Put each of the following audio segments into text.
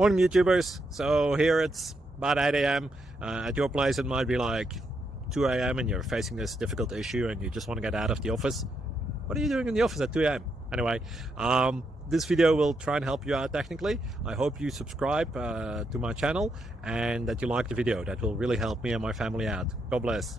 Morning YouTubers. So here it's about 8 a.m. At your place it might be like 2 a.m. and you're facing this difficult issue and you just want to get out of the office. What are you doing in the office at 2 a.m.? Anyway, this video will try and help you out technically. I hope you subscribe to my channel and that you like the video. That will really help me and my family out. God bless.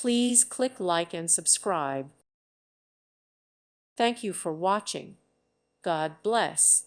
Please click like and subscribe. Thank you for watching. God bless.